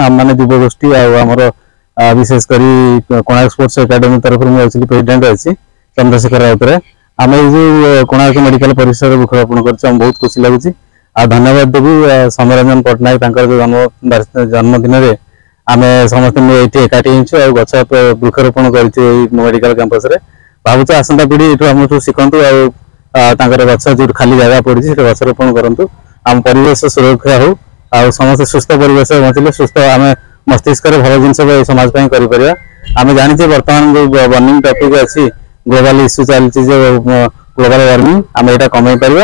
आम मैंने युवगोष्ठी आमर विशेषकर कोणार्क स्पोर्ट्स एकेडमी तरफ एक्चुअली प्रेसिडेंट अच्छी चंद्रशेखर राउतराय आम ये कोणार्क मेडिकल परिसर वृक्षरोपण कर बहुत खुशी लगुच आ धन्यवाद देवी सौम्यरंजन पट्टनायक जन्मदिन में आम समस्त ये एकाठी हो गच वृक्षरोपण कर मेडिकल कैंपस भावुँ आसंता पीढ़ी ये शिखु गच जो खाली जगह पड़ी से गच रोपण करूँ आम परिवेश सुरक्षा हो आ समस्त सुस्थ परिवेश बचले सुस्थ आम मस्तिष्क भल जिन समाज कर आम जानी बर्तमान जो वार्मिंग टॉपिक अच्छी ग्लोबल इश्यू चलती ग्लोबल वार्मिंग आम यहाँ कमे पार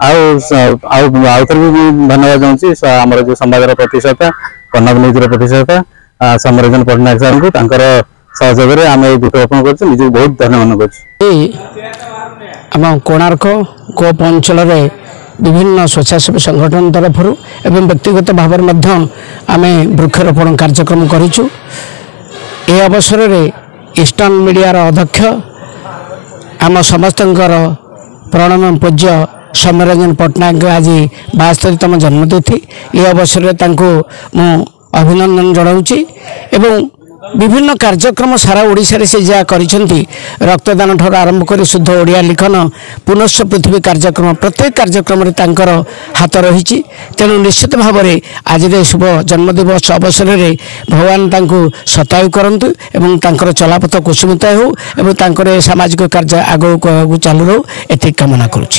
आउे भी धन्यवाद दूसरी आम जो संवादर प्रतिष्ठाता कनक न्यूज प्रतिष्ठाता सौम्यरंजन पट्टनायक सर को सहयोग आम वृक्षरोपण कर बहुत धन्यवाद कर कोणार्क गोप अंचल विभिन्न स्वेच्छासेवी संगठन तरफ एवं व्यक्तिगत भाव में आम वृक्षरोपण कार्यक्रम करूँ। यह अवसर में ईस्टर्न मीडिया अध्यक्ष आम समस्त प्रणम पूज्य सौम्यरंजन पट्टनायक आज 72तम जन्मतिथि यह अवसर में अभिनंदन जनाऊँगी एवं विभिन्न कार्यक्रम सारा ओडिशा से जहाँ करिसेंती रक्तदान ठार आरंभ कर शुद्ध ओडिया लिखन पुनश्च पृथ्वी कार्यक्रम प्रत्येक कार्यक्रम रे तांकर हाथ रही तेणु निश्चित भाव में आज शुभ जन्मदिवस अवसर में भगवान तांको शतायु करंतु एवं तांकर चलापथ कुसुमित हो एवं तांकर सामाजिक कार्य आगो चालू रहो एति कामना करुछि।